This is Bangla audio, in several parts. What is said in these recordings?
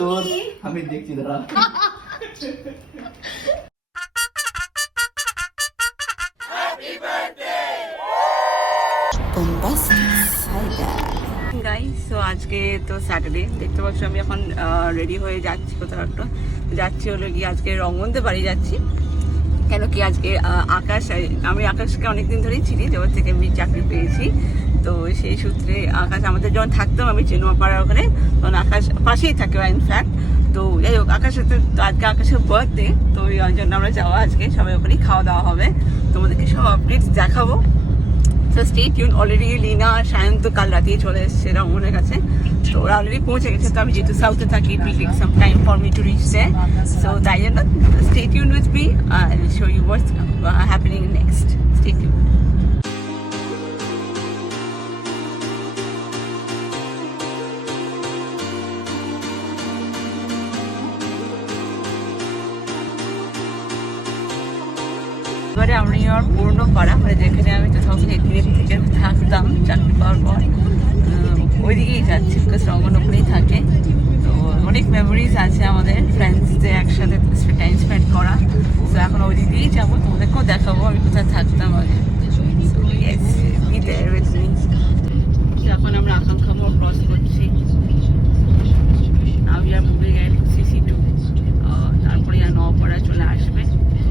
তোর আমি দেখছি দাঁড়া। গাইস, তো আজকে তো স্যাটারডে, দেখতে পাচ্ছ আমি এখন রেডি হয়ে যাচ্ছি কোথাও একটা। যাচ্ছি হলো গিয়ে আজকে রংমন্দে বাড়ি যাচ্ছি। কেন কি আজকে আমি আকাশকে অনেকদিন ধরেই চিনি, যখন থেকে আমি চাকরি পেয়েছি। তো সেই সূত্রে আকাশ আমাদের যখন থাকতাম আমি চেনুয়াপাড়ার ওখানে, তখন আকাশ পাশেই থাকে ইনফ্যাক্ট। তো যাই হোক, আকাশের তো আজকে আকাশের বার্থডে, তো ওই জন্য আমরা যাওয়া আজকে, সবাই ওখানেই খাওয়া দাওয়া হবে, তোমাদেরকে সব আপডেটস দেখাবো। So stay tuned. Already Lina Sayan তো কাল রাতেই চলে এসেছে রংমনের কাছে, তো ওরা অলরেডি পৌঁছে গেছে। তো আমি যেহেতু সাউথে থাকি, it will take some time for me to reach there. So তাই জন্য stay tuned with me. I will show you what's happening next. Stay tuned. এবারে আমি আমার পুরনো পাড়া, মানে যেখানে আমি 2018 থেকে থাকতাম চাকরি পাওয়ার পর, ওইদিকেই যাচ্ছি, বিকজ রঙন ওখানেই থাকে। তো অনেক মেমোরিজ আছে আমাদের ফ্রেন্ডসদের একসাথে টাইম স্পেন্ড করা। তো এখন ওই দিকেই যাবো, তোমাদেরকেও দেখাবো আমি কোথায় থাকতাম আগে। So yes, be there with me. এখন আমরা আকাঙ্ক্ষা মোড় ক্রস করছি, now we are moving at CC2, তারপরে আর নওপাড়া চলে আসবে।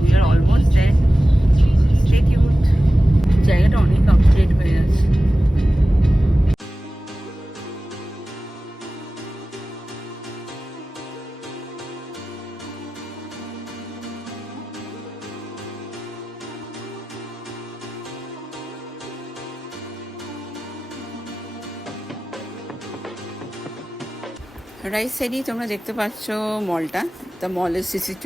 We are almost there. জায়গাটা অনেক আপডেট হয়ে গেছে। রাইট সাইডেই তোমরা দেখতে পাচ্ছ মলটা, the mall is CC2,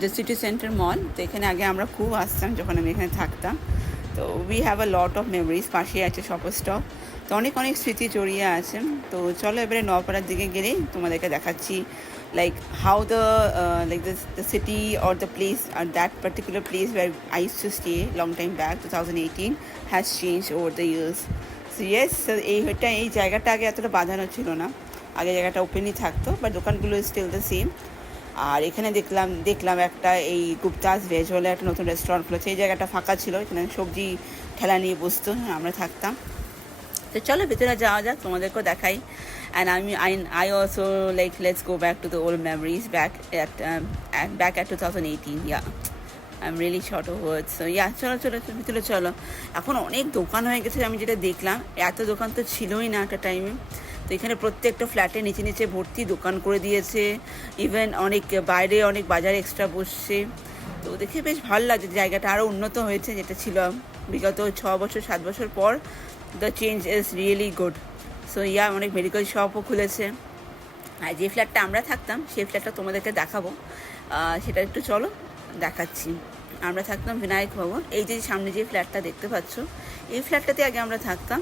the city centre mall. তো এখানে আগে আমরা খুব আসতাম যখন আমি এখানে থাকতাম। তো we have a lot of memories. পাশেই আছে শপার স্টপ, তো অনেক অনেক স্মৃতি জড়িয়ে আছে। তো চলো এবারে নওপাড়ার দিকে গেলেই তোমাদেরকে দেখাচ্ছি like how the city or the place or that particular place where I used to stay long time back 2018 has changed over the years. So yes, so এই জায়গাটা আগে এতটা বাঁধানো ছিল না, আগে জায়গাটা ওপেনই থাকতো, বাট দোকানগুলো স্টিল দ্য সেম। আর এখানে দেখলাম একটা এই গুপ্তাস ভেজ বলে একটা নতুন রেস্টুরেন্ট খুলেছে। এই জায়গাটা ফাঁকা ছিল, এখানে সবজি ঠেলা নিয়ে বসতো, আমরা থাকতাম। তো চলো ভেতরে যাওয়া যাক, তোমাদেরকেও দেখাই। And I also like let's go back to the old memories back at 2018. Yeah, I'm really short of words. So yeah, চলো ভিতরে চলো। এখন অনেক দোকান হয়ে গেছে, আমি যেটা দেখলাম এত দোকান তো ছিলই না একটা টাইমে। তো এখানে প্রত্যেকটা ফ্ল্যাটে নিচে নিচে ভর্তি দোকান করে দিয়েছে, ইভেন অনেক বাইরে অনেক বাজার এক্সট্রা বসছে। তো দেখে বেশ ভালো লাগছে, জায়গাটা আরও উন্নত হয়েছে যেটা ছিল বিগত 6-7 বছর পর। The change is really good. So yeah, অনেক মেডিকেল শপও খুলেছে। আর যে ফ্ল্যাটটা আমরা থাকতাম সেই ফ্ল্যাটটা তোমাদেরকে দেখাবো, সেটা একটু চলো দেখাচ্ছি। আমরা থাকতাম বিনায়ক ভবন। এই যে সামনে যে ফ্ল্যাটটা দেখতে পাচ্ছ, এই ফ্ল্যাটটাতে আগে আমরা থাকতাম,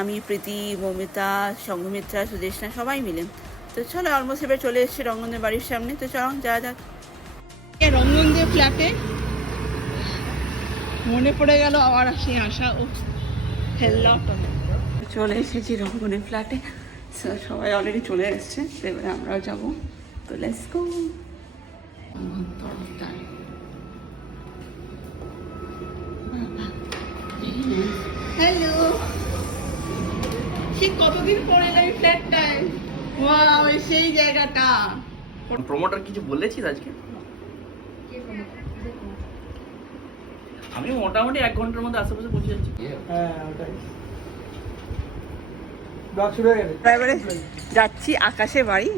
আমি, প্রীতি, মৌমিতা, সংঘমিত্রা, সুদেশনা, সবাই মিলে। তো চলো অলমোস্ট এবার চলে এসেছি রঙ্গনদের বাড়ির সামনে। তো চলো যাওয়া যাক। রঙ্গনদের ফ্ল্যাটে মনে পড়ে গেল আবার সেই আশা ও হেল্লা। চলে এসেছি রঙ্গনের ফ্ল্যাটে, সবাই অলরেডি চলে এসছে, এবারে আমরাও যাবো। তো লেটস গো। হ্যালো, সে কতদিন পরে এলাম এই ফ্ল্যাটটায়। ওয়াও, সেই জায়গাটা। প্রমোটার কিছু বলেছিস আজকে? আমি মোটামুটি 1 ঘন্টার মধ্যে আশেপাশে পৌঁছে যাচ্ছি। হ্যাঁ, ওটাই। এবারে যাচ্ছি আকাশের বাড়ি,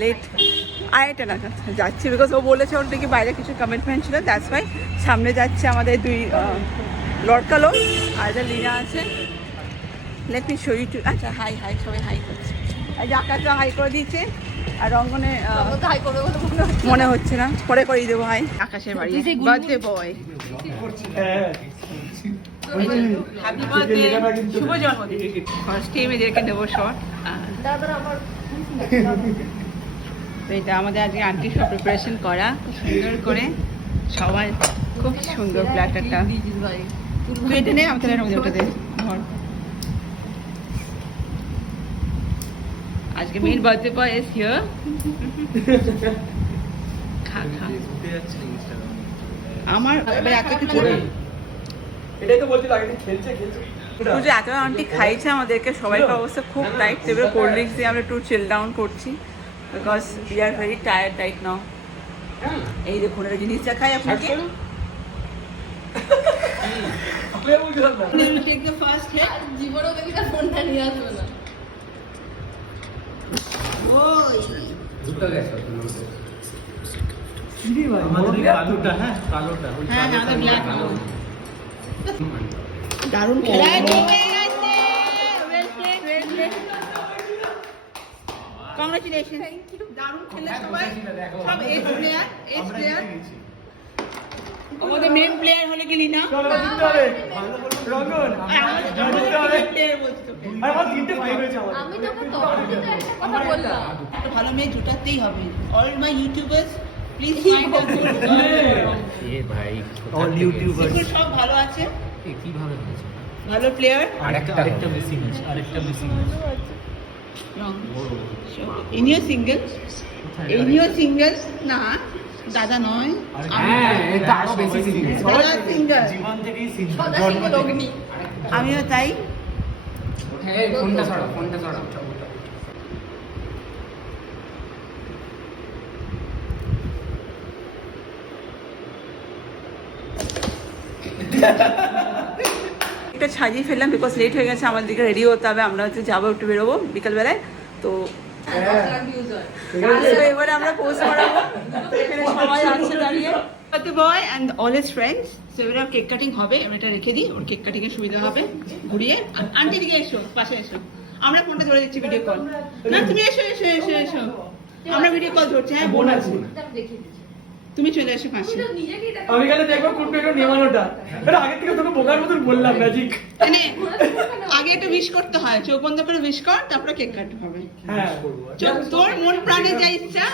লেট 8টা নাগাদ যাচ্ছি, বিকজ ও বলেছে ওর দিকে বাইরে কিছু কমিটমেন্ট ছিল, দ্যাটস ওয়াই। সামনে যাচ্ছে আমাদের 2 লড়কা লোক, আর লিনা আছে। Let me show you too. আচ্ছা, হাই সবাই হাই করছে। এই যে আকাশটা হাই করে দিয়েছে, আর রঙ্গনে মনে হচ্ছে না, পরে করিয়ে দেবো হাই। আকাশের বাড়ি, বার্থডে বয়, হ্যাপি বার্থডে, শুভ জন্মদিন। ফার্স্ট টাইম এদেরকে দেবো শর্ট। তো এটা আমাদের আজকে আন্টি সব প্রিপারেশন করা সুন্দর করে, সবাই খুব সুন্দর প্ল্যাটারটা। পেটে নেই আমাদের ওটাতে ঘর। আজকে main birthday boy is here. খা খা। আমার এবার এত কিছু এটাই তো বলছিল আগে খেলছে পুজো এত আন্টি খাইছে আমাদেরকে, সবাইকার অবস্থা খুব টাইট। এবার কোল্ড ড্রিঙ্কস দিয়ে আমরা একটু চিল ডাউন করছি because we are very tired right now. এই দেখুন একটা জিনিসটা খাই আপনাকে। Take the first head. জীবনও দেখি তার ফোনটা নিয়ে আসবে না। ওই আমাদের কালোটা, হ্যাঁ কালোটা, ওই হ্যাঁ কালোটা, আমাদের ব্ল্যাক কালো। দারুণ খেলা কংগ্রাচুলেশন। দারুণ খেলে সবাই, সব এজ প্লেয়ার, এজ প্লেয়ার। আমাদের মেন প্লেয়ার হলে কি লিনা, চলো জিততে হবে। রঙ্গন, আমাদের জিততে হবে। প্লেয়ার বলছি তো। আর আমার তিনটে ফাইভ হয়েছে আমার। আমি তোকে তখনই তো একটা কথা বললাম। একটা ভালো মেয়ে জোটাতেই হবে। All my youtubers please find a good এ ভাই অল ইউটিউবার্স। সব ভালো আছে, কিভাবে হয়েছে? ভালো প্লেয়ার। আরেকটা মিসিং আছে, আরেকটা মিসিং আছে। ইনিও সিঙ্গেল, ইনিও সিঙ্গেল না, দাদা নয়, হ্যাঁ এটা আরো বেশি সিরিয়াস। দাদা সিঙ্গেল, জীবন থেকেই সিঙ্গেল, সদা জন্ম সিঙ্গেল থেকে। অগ্নি। আমিও তাই। এই ফোনটা ছড়াও, ফোনটা ছড়াও। একটা সাজিয়ে ফেললাম বিকজ লেট হয়ে গেছে, আমাদেরকে রেডি হতে হবে, আমরা হচ্ছে যাবো একটু বেরোবো বিকালবেলায়। তো এবারে আমরা পোস্ট করাবো, এখানে সবাই আছে দাঁড়িয়ে, the boy and all his friends. So এবারে কেক কাটিং হবে, আমি এটা রেখে দিই, ওর কেক কাটিং এর সুবিধা হবে। ঘুরিয়ে আন্টি দিকে এসো, পাশে এসো, আমরা ফোনটা ধরে দিচ্ছি ভিডিও কল। না তুমি এসো এসো এসো এসো, আমরা ভিডিও কল ধরছি। হ্যাঁ বোন আছে, দেখিয়ে দিচ্ছি। তুমি চলে এসো পাশে। তুই তো নিজেকেই দেখা। আমি গেলে দেখবো কোন পেটো নেমানোটা। এটা আগে থেকে তোকে বোকার মতন বললাম ম্যাজিক। মানে আগে একটু উইশ করতে হয়, চোখ বন্ধ করে উইশ কর, তারপরে কেক কাটতে হবে। হ্যাঁ চোখ তোর মন প্রাণে যা ইচ্ছা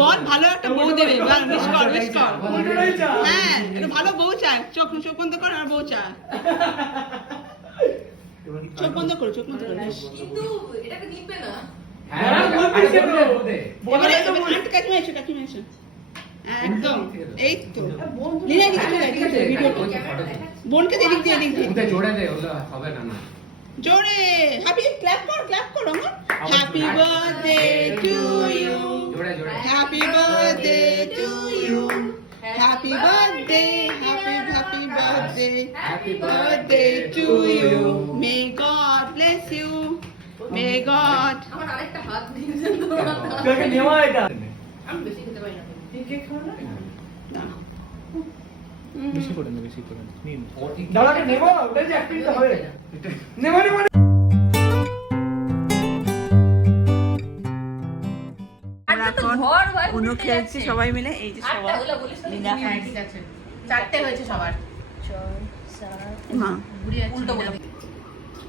বল, ভালো একটা বউ দেবে, উইশ কর উইশ কর। হ্যাঁ একটা ভালো বউ চায়, চোখ চোখ বন্ধ কর আর বউ চায়। চোখ বন্ধ করো, চোখ বন্ধ করো। কিন্তু এটাকে নিবে না। হ্যাঁ বলছিস কেন? এবারে আন্টি কাকিমা এসো, কাকিমা এসো, একদম এই তো লিনা দিকে চলে গেছে ভিডিও। বোনকে এদিক দিয়ে এদিক দিয়ে ওটা জোরে দে, ওটা হবে না না। জোরে হ্যাপি ক্ল্যাপ কর আমার। হ্যাপি বার্থডে টু ইউ, জোরে জোরে। Happy birthday to you, happy birthday, happy birthday, happy birthday to you, may God bless you, may God. আমার আরেকটা হাত দিয়েছেন তো। তোকে নেওয়া এটা। আমি বেশি খেতে পারি না। বেশি করে না, বেশি করে না। নিন। দাঁড়াকে নেবো, ওটাই যে অ্যাক্টিং হবে। নেবো নেবো। আমরা এখন ঘর ভাই উনো খেলছি সবাই মিলে, এই যে সবাই ওগুলো বলিস না। লিনা ঠিক আছে। চারটে হয়েছে সবার। মা উল্টো বলে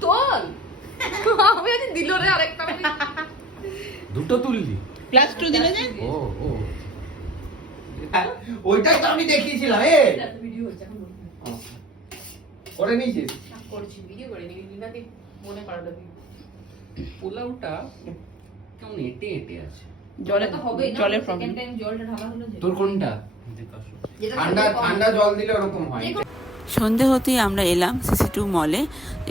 তোল। আমি আজ দিল রে আরেকটা। দুটো তুললি? ক্লাস 2 দিলে যে ও ও ওইটাই তো আমি দেখিয়েছিলাম। ভিডিও হচ্ছে এখন বলছি। করে নিয়েছিস? করছি ভিডিও করে নি লিনাকে মনে করালো। পোলাওটা কেমন এঁটে এঁটে আছে। জলে তো হবে না, জলের সেকেন্ড প্রবলেম। টাইম জলটা ঢালা হলো যে। তোর কোনটা? যেটা ঠান্ডা ঠান্ডা জল দিলে ওরকম হয়। সন্ধে হতেই আমরা এলাম সিসি2 মলে।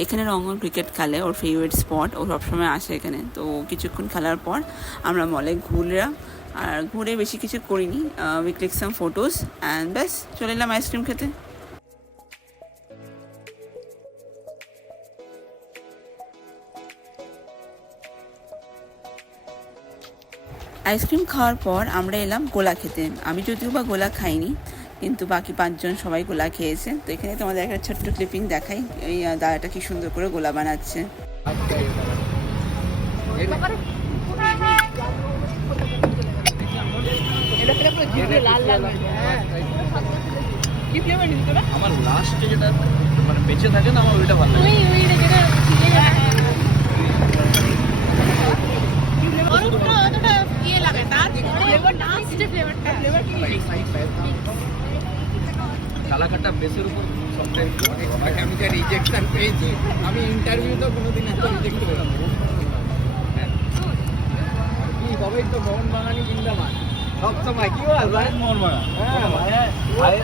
এখানে রঙ্গন ক্রিকেট খেলে, ওর ফেভারিট স্পট, ও সবসময় আসে এখানে। তো কিছুক্ষণ খেলার পর আমরা মলে ঘুরলাম, আর ঘুরে বেশি কিছু করিনি, we click some photos and ব্যাস চলে এলাম আইসক্রিম খেতে। আইসক্রিম খাওয়ার পর আমরা এলাম গোলা খেতে। আমি যদিও বা গোলা খাইনি, কিন্তু বাকি 5 জন সবাই গোলা খেয়েছে। তো এখানে তোমাদের একটা ছোট্ট ক্লিপিং দেখাই, এই দাদাটা কি সুন্দর করে গোলা বানাচ্ছে। আমার লাস্টে যেটা মানে বেঁচে থাকে না, আমার ওইটা ভালো লাগে। কালাকাটা বেসের উপর সবটাই আমি যা রিজেকশন পেয়েছি, আমি ইন্টারভিউ তো কোনোদিন এত রিজেক্ট পেলাম না। তো মোহন বাগানি জিন্দাবাদ সব সময় কি বল ভাই मोहन बड़ा হ্যাঁ भाई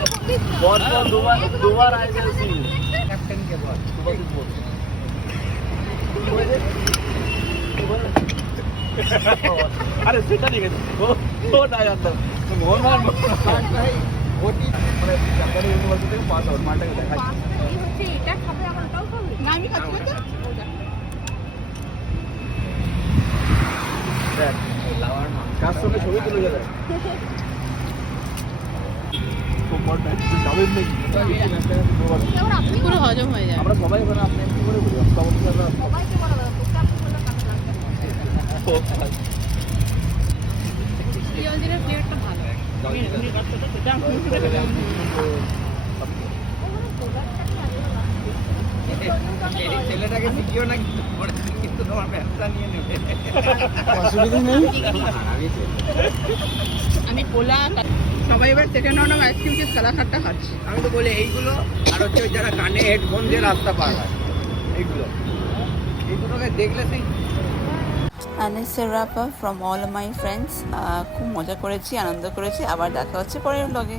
बहुत दोबार आए थे ক্যাপ্টেন কে বল अरे सेटा नहीं गए वो ना जाता मोहन बगान ভাই ওটি মানে জাপানি ইউনিভার্সিটি থেকে পাস আউট মালটাকে দেখা এই হচ্ছে এটা খাবে এখন ওটাও খাবে না আমি খাচ্ছি না তো দেখ কার সঙ্গে ছবি তুলে যাবে খুব বড় যাবেন নাকি এবার আপনি পুরো হজম হয়ে যায় আমরা সবাই ওখানে আপনি কি করে বলি সবাইকে আমরা সবাইকে বলা যাবে তোকে আপনি বললে কাছে লাগবে পিঁয়াজের প্লেটটা ভালো ছেলেটাকে শিখিও না কিন্তু তোমার ব্যবসা নিয়ে নেবে অসুবিধা নেই আমি পোলা সবাই এবার second round of ice cream cheese কালাকাটটা খাচ্ছে আমি তো বলি এইগুলো আর হচ্ছে ওই যারা কানে হেডফোন দিয়ে রাস্তা পার হয় এইগুলো এইগুলোকে দেখলে সেই And it's a wrap up from all of my friends. খুব মজা করেছি আনন্দ করেছি আবার দেখা হচ্ছে পরের ব্লগে